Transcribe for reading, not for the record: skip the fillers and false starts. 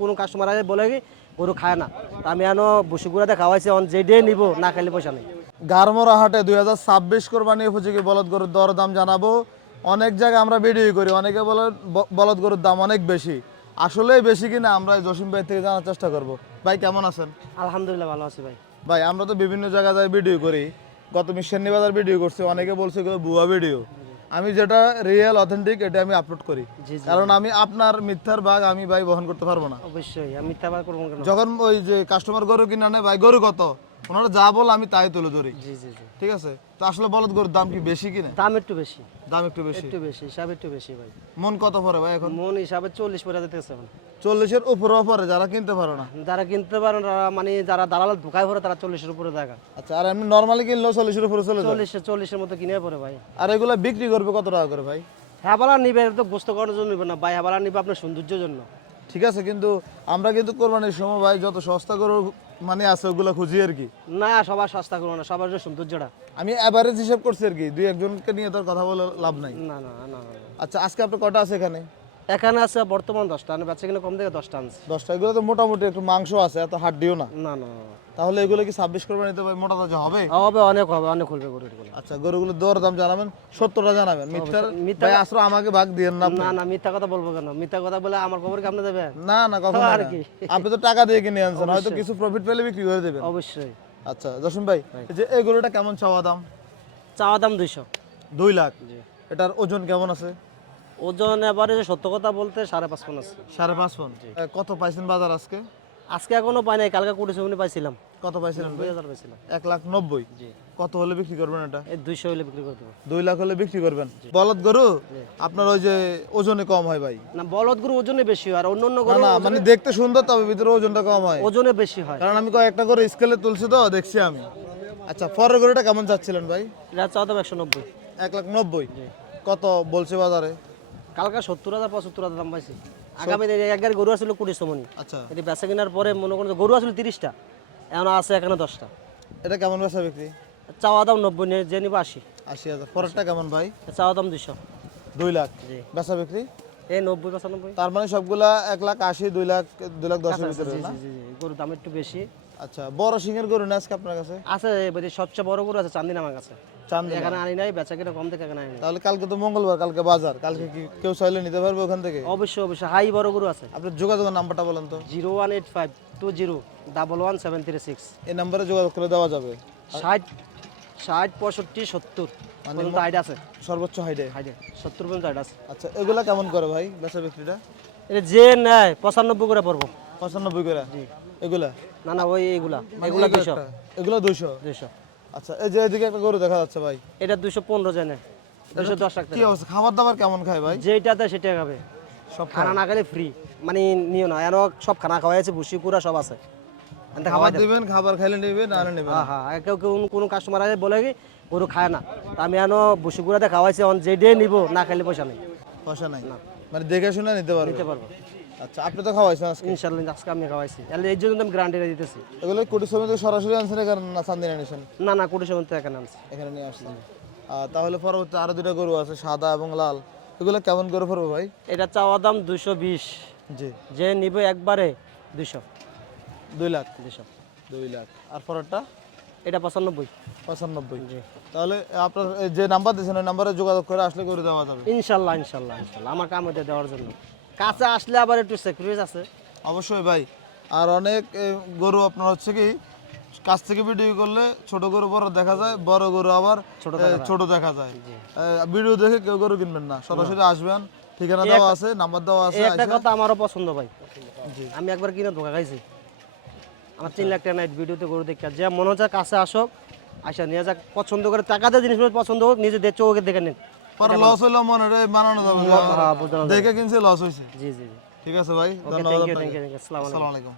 কোনো কাস্টমার আগে বলে কি গরু খায় না, তা আমি এনো বসুগুড়াতে খাওয়াইছি, যে ডে নিব না খাইলে পয়সা নেই। গারমোরা হাটে 2026 কোরবানি উপযোগী বলদ গরুর দরদাম জানাবো। অনেক জায়গায় আমরা ভিডিও করি, অনেকে বলে বলদ গরুর দাম অনেক বেশি, আসলেই বেশি কিনা আমরা জসিম ভাই থেকে জানার চেষ্টা করব। ভাই কেমন আছেন? আলহামদুলিল্লাহ ভালো আছি ভাই। ভাই আমরা তো বিভিন্ন জায়গায় ভিডিও করি, গত মিশানি বাজার ভিডিও করছি, অনেকে বলছে এগুলো ভুয়া ভিডিও। আমি যেটা রিয়েল অথেন্টিক এটা আমি আপলোড করি, জি জি, কারণ আমি আপনার মিথ্যার ভাগ আমি ভাই বহন করতে পারবো না। অবশ্যই আমি মিথ্যাবাদ করবো কেন? যখন ওই যে কাস্টমার গরু কিনে আনে, ভাই গরু কত, ওনারা যা বল আমি তাই তুলে ধরি। জি জি জি, ঠিক আছে, তো আসলে বলদ গরুর দাম কি বেশি কিনা? দাম একটু বেশি, দাম একটু বেশি। একটু বেশি, হিসাব একটু বেশি ভাই। মন কত পড়ে ভাই এখন? মন হিসাবে 40 পরে যেতেছে এখন। 40-এর উপরেও পড়ে যারা কিনতে পারে না। যারা কিনতে পারে না, মানে যারা দালাল ঢুকায় পড়ে তারা 40-এর উপরে দেখা। আচ্ছা, আর এমনি নর্মালি কিনলেও 40-এর উপরে চলে যায়। 40-এর মতো কিনে পড়ে ভাই। আর এগুলা বিক্রি করবে কত টাকা করে ভাই? হ্যাবালা নিবে, এটা তো গোস্ত করার জন্য নিবে না ভাই, হ্যাবালা নিবে আপনার সৌন্দর্যের জন্য। ঠিক আছে, কিন্তু আমরা কিন্তু কোরবানির সময় ভাই যত সস্তা গরু মানে আছে ওগুলা খুঁজি আর কি। না সবার সস্তা করবো না, সবার যে সৌন্দর্যটা। আমি এভারেজ হিসাব করছি আর কি, দুই একজনকে নিয়ে তোর কথা বলে লাভ নাই। না না না না, আচ্ছা, আজকে আপনার কটা আছে এখানে? এখানে আছে বর্তমান 10টা, আমি বাচ্চা কিনে কম থেকে 10টা আনছি। 10টা। এগুলো তো মোটামুটি একটু মাংস আছে, এত হাড্ডিও না। না না না, তাহলে এগুলো কি 26 কোরবানিতে ভাই মোটা তাজা হবে? হবে, অনেক হবে, অনেক খুলবে গরুর গুলো। আচ্ছা, গরুগুলোর দর দাম জানাবেন, 70টা জানাবেন। মিথ্যা ভাই আসলে আমাকে ভাগ দিয়েন না আপনি। না না, মিথ্যা কথা বলবো কেন? মিথ্যা কথা বলে আমার খবর কি আপনি দেবেন? না না, কখনো আর না। কি? আপনি তো টাকা দিয়ে কিনে আনছেন, হয়তো কিছু প্রফিট পেলে বিক্রি করে দেবেন। অবশ্যই। আচ্ছা জসিম ভাই, এই যে এই গরুটা কেমন চাওয়া দাম? চাওয়া দাম 200। 2 লাখ। জি। এটার ওজন কেমন আছে? ওজন এবারে সত্য কথা বলতে 5.5 মণ আছে। 5.5 মণ। কত পাইছেন বাজার আজকে? আজকে এখনো পাই নাই, কালকে 20 পাইছিলাম। কত পাইছিলেন ভাই? 2000 পাইছিলাম। 1,90,000। জি। কত হলে বিক্রি করবেন এটা? এই 200 হইলে বিক্রি করে দেবো। 2 লাখ হলে বিক্রি করবেন। বলদ গরু আপনার ওই যে ওজনে কম হয় ভাই? না, বলদ গরু ওজনে বেশি হয়, আর অন্য না গরু না, মানে দেখতে সুন্দর তবে ভিতরে ওজনটা কম হয়। ওজনে বেশি হয়। কারণ আমি কয়েকটা করে স্কেলে তুলছি তো, দেখছি আমি। আচ্ছা, পরের গরুটা কেমন যাচ্ছিলেন ভাই? এটা চাওয়া দাম 190। 1,90,000। কত বলছে বাজারে? কালকে 70,000 75,000 দাম পাইছি। আগামী দিনে এক গাড়ি গরু আসলে 200 মণ। আচ্ছা, এটি বেচা কেনার পরে মনে করেন যে গরু আসলে 30টা, এখন আছে এখানে 10টা। এটা কেমন বেচা বিক্রি? চাওয়া দাম 90, নিয়ে যে নিব 80। 80,000। পরেরটা কেমন ভাই? চাওয়া দাম 200। 2 লাখ। জি। বেচা বিক্রি? এই 90 95। তার মানে সবগুলা 1,80,000, 2 লাখ, 2 লাখ 10-এর আচ্ছা, ভিতরে জি না? জি জি জি, গরুর দাম একটু বেশি আচ্ছা, বড় সিংহের গরু না আজকে আপনার কাছে? আছে। এবারে সবচেয়ে বড় গরু আছে চান্দিনা আমার কাছে। চান্দি। এখানে আনি নাই, বেচা কিনা কম থেকে এখানে আনি নাই। তাহলে কালকে তো মঙ্গলবার, কালকে বাজার, কালকে কি কেউ চাইলে নিতে পারবে ওখান থেকে? অবশ্যই অবশ্যই, হাই বড় গরু আছে। আপনার যোগাযোগের নাম্বারটা বলেন তো। 01852011736। এই নাম্বারে যোগাযোগ করে দেওয়া যাবে? 60 60 65 70 পর্যন্ত আইডা আছে। সর্বোচ্চ হাইডে? হাইডে 70 পর্যন্ত আইডা আছে। আচ্ছা, এগুলা কেমন করে ভাই বেচা বিক্রিটা? এটা যে নেয় 95 করে পড়বো। 95 করে? জি। এগুলা না না, ওই এগুলা মানে এগুলা এগুলো 200। একটা, এগুলো 200। 200। আচ্ছা, এই যে এদিকে একটা গরু দেখা যাচ্ছে ভাই, এটা 215 জানে, 210 টাকা। কি অবস্থা, খাবার দাবার কেমন খায় ভাই? যেটা দেয় সেটা খাবে, সব খানা না খেলে ফ্রি, মানে নিও না। এর সব খানা খাওয়াই আছে, ভুসি কুড়া সব আছে। এনতে খাওয়াই খাবার দেন। দিবেন, খাবার খাইলে নেবেন, না নেবেন? হ্যাঁ হ্যাঁ, কেউ কেউ কোনো কাস্টমার আছে বলে কি গরু খায় না, তা আমি এনো ভুসি কুড়াতে খাওয়াইছি, যে ডে নিব না খাইলে পয়সা নেই। পয়সা নাই, মানে দেখে শুনে নিতে পারবে? নিতে পারবো আচ্ছা, আপনি তো খাওয়াইছেন আজকে? ইনশাল্লাহ, আজকে আমি খাওয়াইছি, এই জন্য আমি গ্যারান্টি দিতেছি। এগুলো কোটি সমিতি সরাসরি আনছেন এখানে না চান্দিনা নিয়েছেন? না না, 20 তো এখানে আনছি। এখানে নিয়ে আসছেন। তাহলে পরবর্তী আরো 2টা গরু আছে, সাদা এবং লাল। এগুলো কেমন করে পড়বে ভাই? এটা চাওয়া দাম 220, জি। যে নিবে একবারে 200। 2 লাখ। 200। 2 লাখ। আর পরেরটা? এটা 95। 95। জি। তাহলে আপনার এই যে নাম্বার দিয়েছেন ওই নাম্বারে যোগাযোগ করে আসলে করে দেওয়া যাবে? ইনশাল্লাহ ইনশাল্লাহ ইনশাল্লাহ, আমার কাম এটা দেওয়ার জন্য। কাছে আসলে আবার একটু সেক্রিফাইস আছে। অবশ্যই ভাই। আর অনেক গরু আপনার হচ্ছে কি কাছ থেকে ভিডিও করলে ছোট গরু বড় দেখা যায়, বড় গরু আবার ছোট দেখা যায়। ভিডিও দেখে কেউ গরু কিনবেন না, সরাসরি আসবেন, ঠিকানা দেওয়া আছে, নাম্বার দেওয়া আছে। এই একটা কথা আমারও পছন্দ ভাই, আমি একবার কিনে ধোকা খাইছি। আমার 3 লাখ টাকা নাইট ভিডিওতে গরু দেখে, যে মনে হচ্ছে কাছে আসক, আসা নিয়ে যাক, পছন্দ করে টাকা দিয়ে জিনিসগুলো পছন্দ হোক, নিজে চোখে দেখে নেন। পরে লস হইলো মনে রে বানানো যাবে, হ্যাঁ, বুঝতে পারলাম। দেখে কিনছে লস হয়েছে। জি জি জি। ঠিক আছে ভাই, ওকে, ধন্যবাদ থ্যাংক ইউ আপনাকে। থ্যাংক ইউ, আসসালামু আলাইকুম। আসসালামু আলাইকুম।